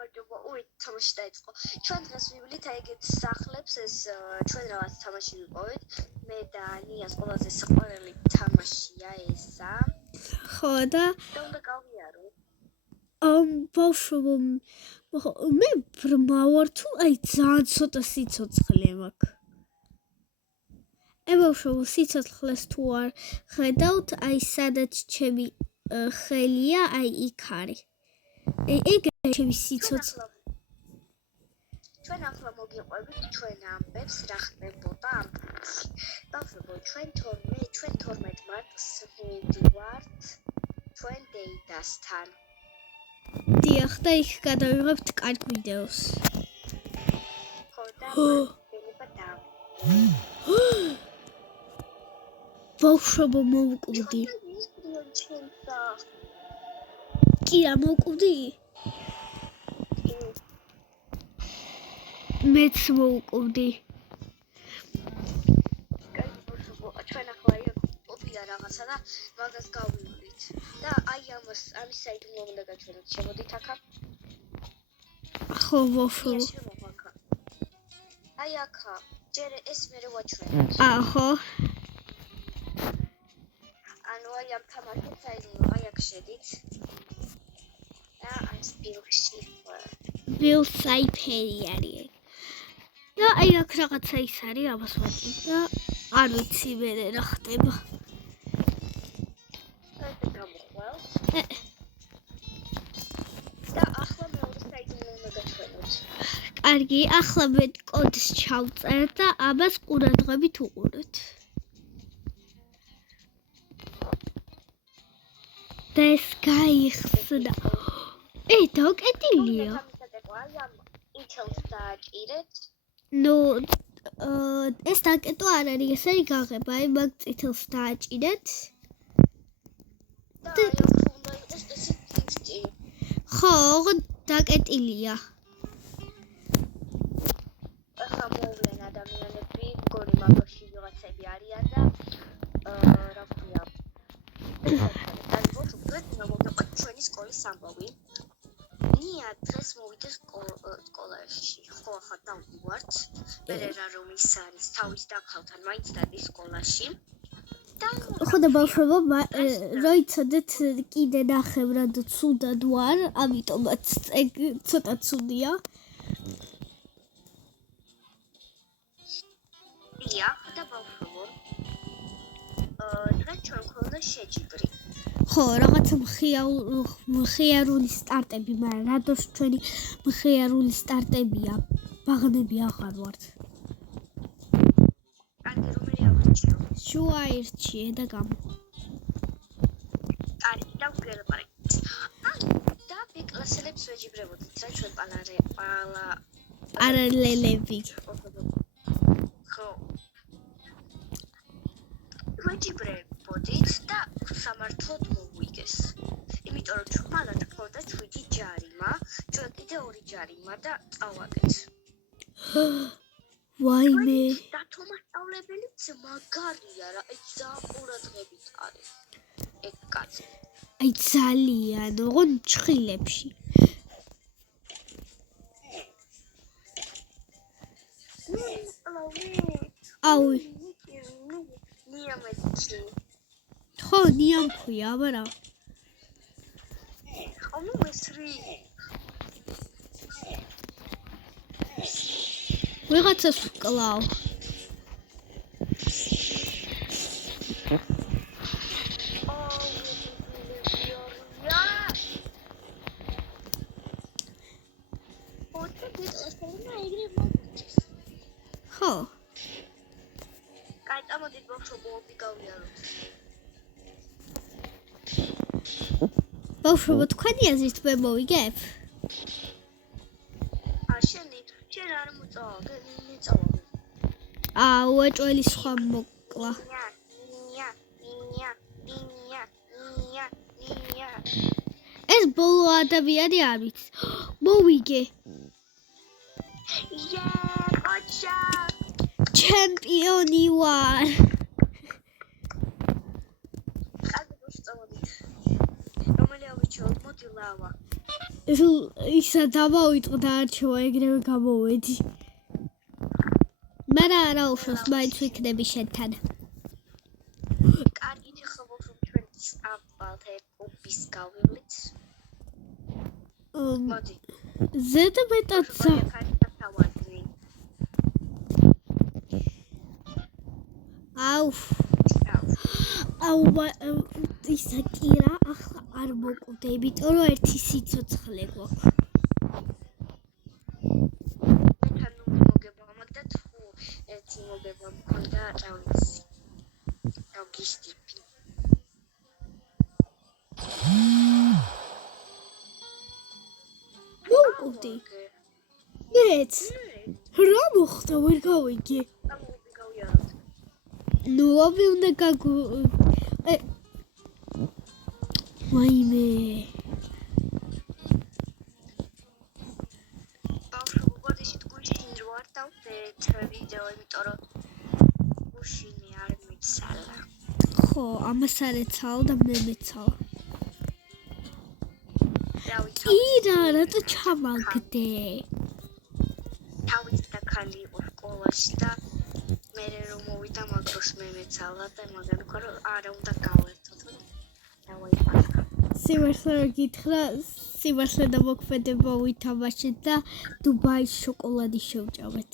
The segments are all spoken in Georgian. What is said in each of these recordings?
გამარჯობა, თამაში დაიწყო. ჩვენ დღეს ვივლით ეგეთ სახლებს, ეს ჩვენ რაღაც თამაში ვიყავით. მე და ნიას ყველაზე საყვარელი თამაშია ესა. ხო და უნდა გავიარო. ბავშვო, მე ბრმა ვარ თუ აი ძალიან ცოტა სიცოცხლე მაქვს. ბავშვო, სიცოცხლეს თუ არ ხედავთ, აი სადაც ჩემი ხელია, აი იქ არის. ეგ ჩემი სიცოცხლე. ჩვენ ახლა მოგიყვებით ჩვენ ამბებს რა ხდებოდა ამ ფილმში. ბავშვებო, ჩვენ 12 მარტს მივდივართ ჩვენ დეიდასთან. დიახ და იქ გადავიღებთ კარგ ვიდეოს. ხო და ბავშვებო, მოვკვდი. კი რა მოვკვდი? მეც მოვკვდი. ჩვენ ახლა ოპირა რაღაცა და მაგას გავივლით. და აი ამის საიდუმლო უნდა გაჩვენოთ. შემოდით აქა. ხო, ბავშვო. აი აქა. ჯერ ეს მე ვაჩვენოთ. ხო. ანუ აი ამ თამაშს საიდუმლო აი აქ შედით. და ამ სპილში ბილ საიფერი არის. და აი აქ რაღაცა ის არის, ამას ვაჭი და არ ვიცი მე რა ხდება. და ახლა მეორე საიდუმლო უნდა გაჩვენოთ. კარგი, ახლა მე კოდს ჩავწერ და ამას ყურადღებით უყურეთ. და ეს გაიხსნა. დაკეტილია. ითელს დააჭირეთ. ნუ ეს დაკეტო არ არის, ეს არის გაღება, აი მაგ წითელს დააჭირეთ. და უნდა იყოს ეს ფიქსი. ხო, დაკეტილია. ახლა მოვლენ ადამიანები, მგონი მაგაში ვიღაცები არიან და რა ქვია. ჩვენი სკოლის ამბავი. ნია დღეს მოვიდა სკოლაში. ხო, ახლა დავდივართ. მე რომ ის არის თავის დაქალთან მაინც დადის სკოლაში. ხო და ბავშვებო, როიცოდეთ კიდე ნახევრად ცუდად ვარ, ამიტომაც ცოტა ცუდია. დიახ და ბავშვებო. დღეს ჩვენ გვქონდა შეჯიბრი. ხო, რაღაცა მხიარული სტარტები, მაგრამ რადოს ჩვენი მხიარული სტარტებია, ბაღნები აღარ ვართ. კარგი, რომელი ავრჩიო? შუა ერთშია და გამო. კარგი, დავგელაპარაკეთ. და ბეკლასელებს ვეჯიბრებოდით, რა ჩვენ პარალელები. ხო. ვეჯიბრებოდით და სამართლოდ მოვიგეს. იმიტომ რომ ჩვენად გვქონდა 7 ჯარიმა, ჩვენ კიდე 2 ჯარიმა და წავაგეთ. ვაიმე. და თომასწავლებელიც მაგარია რა, აი ზაყურადღებით არის. ეგ კაცი. აი ძალიან, ოღონ ჩხილებში. აუ. ნიამეთი. ხო, ნიამ ქვია, აბარა. ანუ მესრი. ვიღაცას ვკლავ. ხო. კაი, წამოდით ბავშვებო, გავიაროთ. ბავშვებო, თქვენი აზრით მე მოვიგებ? შენ არ მოწავა, მიწავა. უეჭველი სხვა მოკლა. ნია. ეს ბოლო ადამიანი არ ვიცი. მოვიგე. კოჩა. ჩემპიონი ვარ. კარგი, წამოდით. რომელი ავიჩიოთ, მოდი ლავა. ისა დავაუწყ და არჩევა ეგრევე გამოვედი. მე რა უშავს მაინც ვიქნები შენთან. კარგი ხომ ჩვენ სწავლობთ ოპის გავივლით. მოდი. ზედმეტად აუ ისა კირა ახლა არ მოკვდე, იმიტომ რომ ერთი სიცოცხლე გვაქვს. ერთი მოგება მქონდა რა ვიცი. ავგისტიპი. მოკვდი. მეც. რა მოხდა ვერ გავიგე. ნუ აბი უნდა გაგო ვაიმე. ვიდეო, იმიტომ რომ გუშინი არ მიცალა. ხო, ამას არ ეცალა და მე მეცალა. ირა, რატო ჩამაგდე? თავის და ქალი იყო სკოლაში და მე რომ მოვიდა მაგდროს მე მეცალა და მაგარი ვქო რომ არა უნდა გავერთოთ. დავაიფასა. სიმართლე რომ გითხრა, სიმართლე და მოქმედება ვითამაშეთ და დუბაის შოკოლადი შევჭამეთ.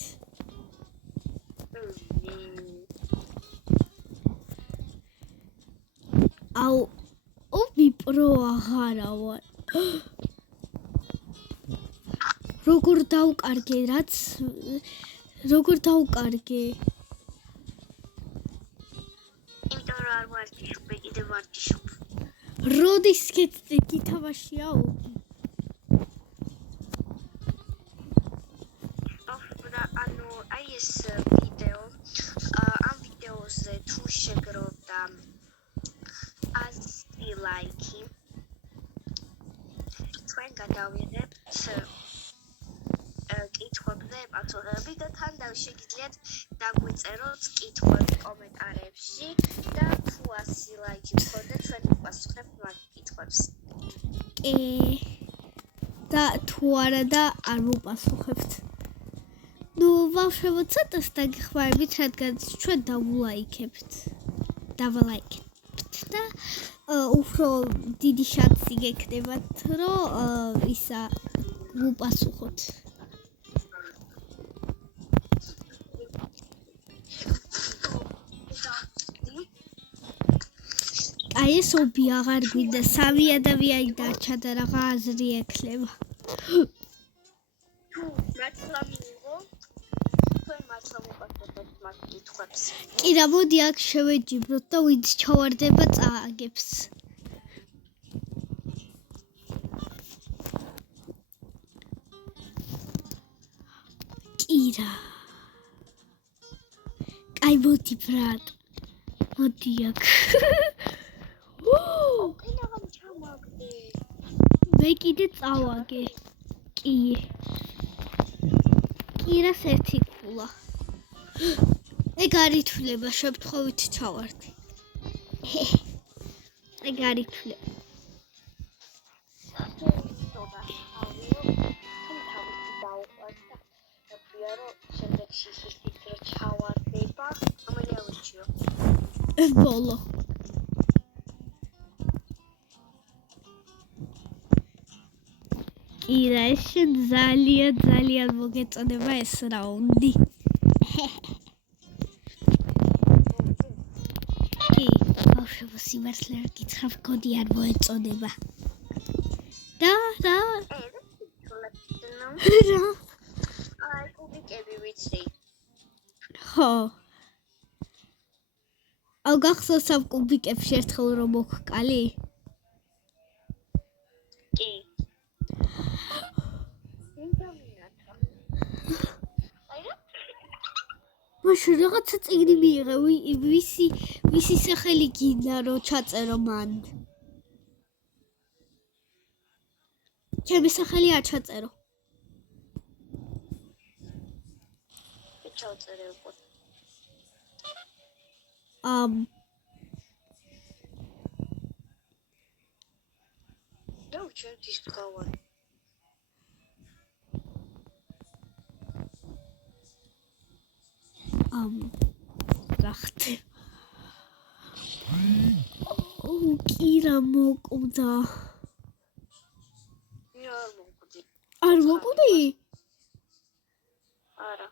აუ ოპი პრო აღარა ვარ. როგორ დავკარგე რაც როგორ დავკარგე? იმიტომ რომ არ ვარჯიშობ, კიდე ვარჯიშობ. როდის გითამაშია ოპი? ანუ აი ეს ვიდეო, ამ ვიდეოზე თუ შეგროვდა 100 ლაიქი, ჩვენ გადავიღებთ კითხვებზე პასუხები და თან შეგიძლიათ დაგვიწეროთ კითხვები კომენტარებში და თუ 100 ლაიქი მქონდა ჩვენ ვიპასუხებთ მათ კითხვებს. და თუ არა და არ მოპასუხებთ. ნუ ბავშვებო ცოტას დაგეხმარებით, რადგან ჩვენ დავულაიქებთ და უფრო დიდი შანსი გექნებათ, რომ ისა მოპასუხოთ. აი ეს ოპი აღარ გვინდა, 3 ადამიანი დარჩა და რაღა აზრი ექნება. მართლა მიიღო? თქვენ მართლა მოპასუხებთ მათ კითხვებს. კი რა, მოდი აქ შევეჯიბროთ და ვინც ჩავარდება წააგებს. კი რა. კაი მოდი ბრატ. მოდი აქ. მე კიდე წავაგე. კი. კირას ერთი ქულა. ეგ არ ითვლება, შემთხვევით ჩავარდი. ეგ არ ითვლება. ბოლო. კირა, ეს შენ ძალიან მოგეწოდება ეს რაუნდი. კი, ბავშვებო, სიმართლე რა გითხრა, გოდი არ მოეწოდება. და რა? აი, კუბიკები ვიცი. ხო. აუ გახსოვს ამ კუბიკებში ერთხელ რომ მოხკალი? კი. მაშინ რაღაცა წიგნი მიიღე, ვისი სახელი გინდა რომ ჩაწერო მან? ჩემი სახელი არ ჩაწერო. ჩავწერე უკვე. და ჩვენ ის გავარ. გახდე. კირა მოკვდა. არ მოკვდი. არ მოკვდი? არა.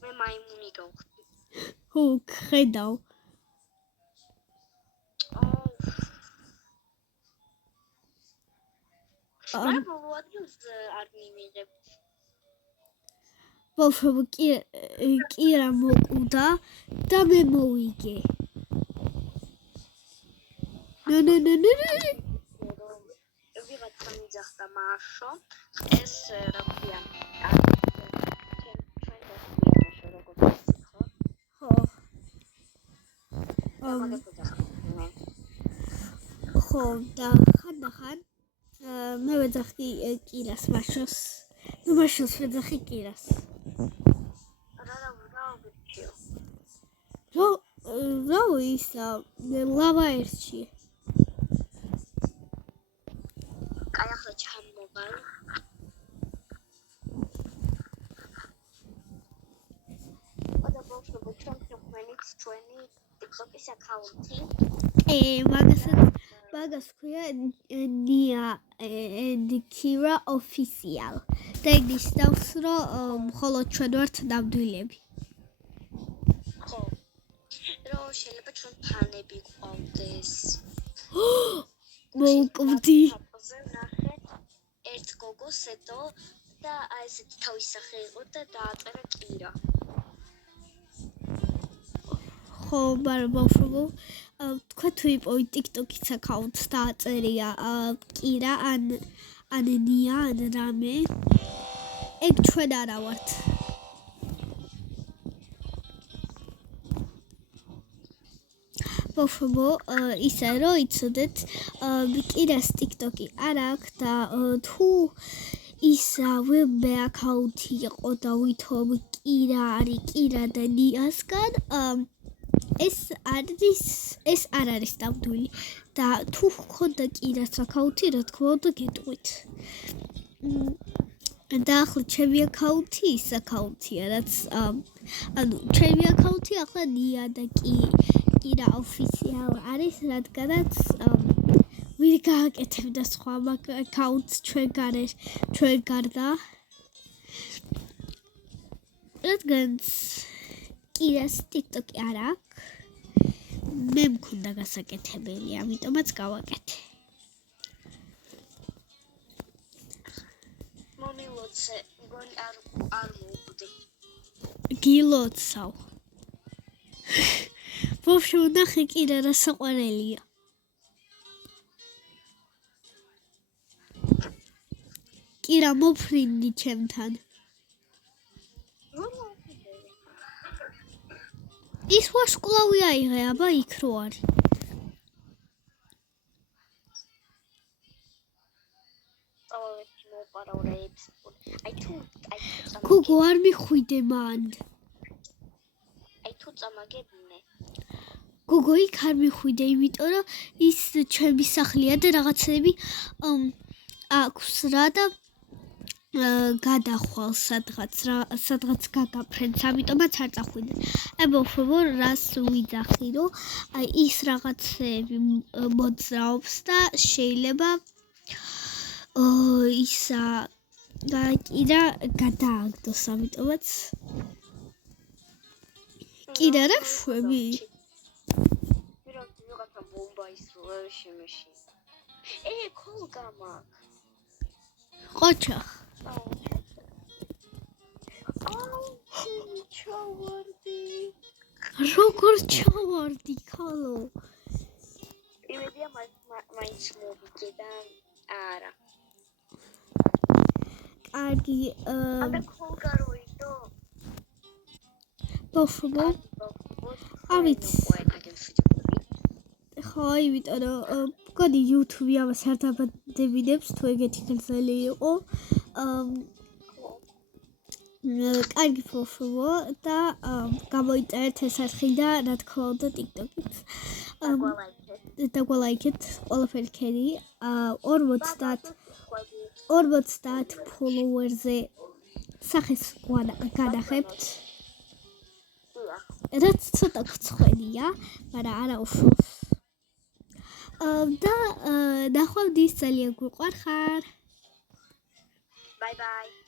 მე მაიმუნი გავხდი. ხედავ. რა მოვადილს არ მიმიღებ. ბავშვო კირა მოკვდა და მე მოვიგე. ნუ. ვიღაცა მიძახდა მაშო. ეს რა ქვია? ხო, და ხან მე ვეძახი კირას მაშოს. ნუ მაშოს ვეძახი კირას. რა ისა ლავა ერთში. კაი ახლა ჩამოვალ. ბავშვებო, ჩვენი TikTok-ის აკაუნტი. მაგას ქვია Nia and Kira official. და იქ ისდავს, რომ მხოლოდ ჩვენ ვართ ნამდვილები. ხო. რომ შეიძლება ჩვენ ფანები გვყავდეს. მოკვდი. ნახეთ ერთ გოგოს ედო და აი ესეთი თავის სახე იყო და დააწერა კირა. ხო, მაგრამ ბავშვო, თქვა თუ იპოვით TikTok-ის აკაუნტს და აწერია კირა ან ნია ან რამე, ეგ ჩვენ არა ვართ. ბავშვო, ისა რომ იცოდეთ, კირას TikTok-ი არ აქვს და თუ ისავე მე აკაუნტი იყო და ვითომ კირა არის კირა და ნიასგან, ეს არ არის ნამდვილი და თუ გქონდა კირას აკაუნტი, რა თქმა უნდა გეტყვით. და ახლა ჩემი აკაუნტი ის აკაუნტია, რაც ანუ ჩემი აკაუნტი ახლა ნია და კირა official არის, რადგანაც ვინ გააკეთებდა სხვა აკაუნტს ჩვენ გარდა. რადგანაც კირას TikTok-ი არ აქვს. მე მქონდა გასაკეთებელი, ამიტომაც გავაკეთე. მომილოცე, მგონი არ მოუკვდი. გილოცავ. ბავშვო, ნახე კირა რა საყვარელია. კირა მოფრინდი ჩემთან. ის ვარსკვლავი აიღე, აბა იქ რო არის. გოგო არ მიხვიდე მან. აი თუ წამაგებინე. გოგო იქ არ მიხვიდე, იმიტომ რომ ის ჩემი სახლია და რაღაცები აქვს რა და გადახვალ სადღაც გაგაფრენს, ამიტომაც არ წახვიდე. აი ბავშვო, რას ვიძახი, რომ აი ის რაღაცები მოძრაობს და შეიძლება ისა კირა გადააგდოს, ამიტომაც კირა რა შვები? ვიღაცა ბომბა ისროლა შემეში. ქოლგა მაქვს. ყოჩახ. ჩავარდი. როგორ ჩავარდი, ქალო? იმედია მაინც მოვიგე და არა. კარგი, აბა ქოლგა როიდო? ბავშვო, ავიც. ხო, იმიტომ რომ მგონი YouTube-ი ამას არ დაბადებინებს, თუ ეგეთი ხელი იყო. კარგი ბავშვო და გამოიწერეთ ეს არხი და რა თქმა უნდა TikTok-იც. დაგვალაიქეთ ყველაფერი ქერი. 50 ფოლოვერზე სახეს განახებთ. დიახ. რაც ცოტა გწხვენია, მაგრამ არა უშავს. და ნახვამდის ძალიან გვიყვარხარ. Bye bye.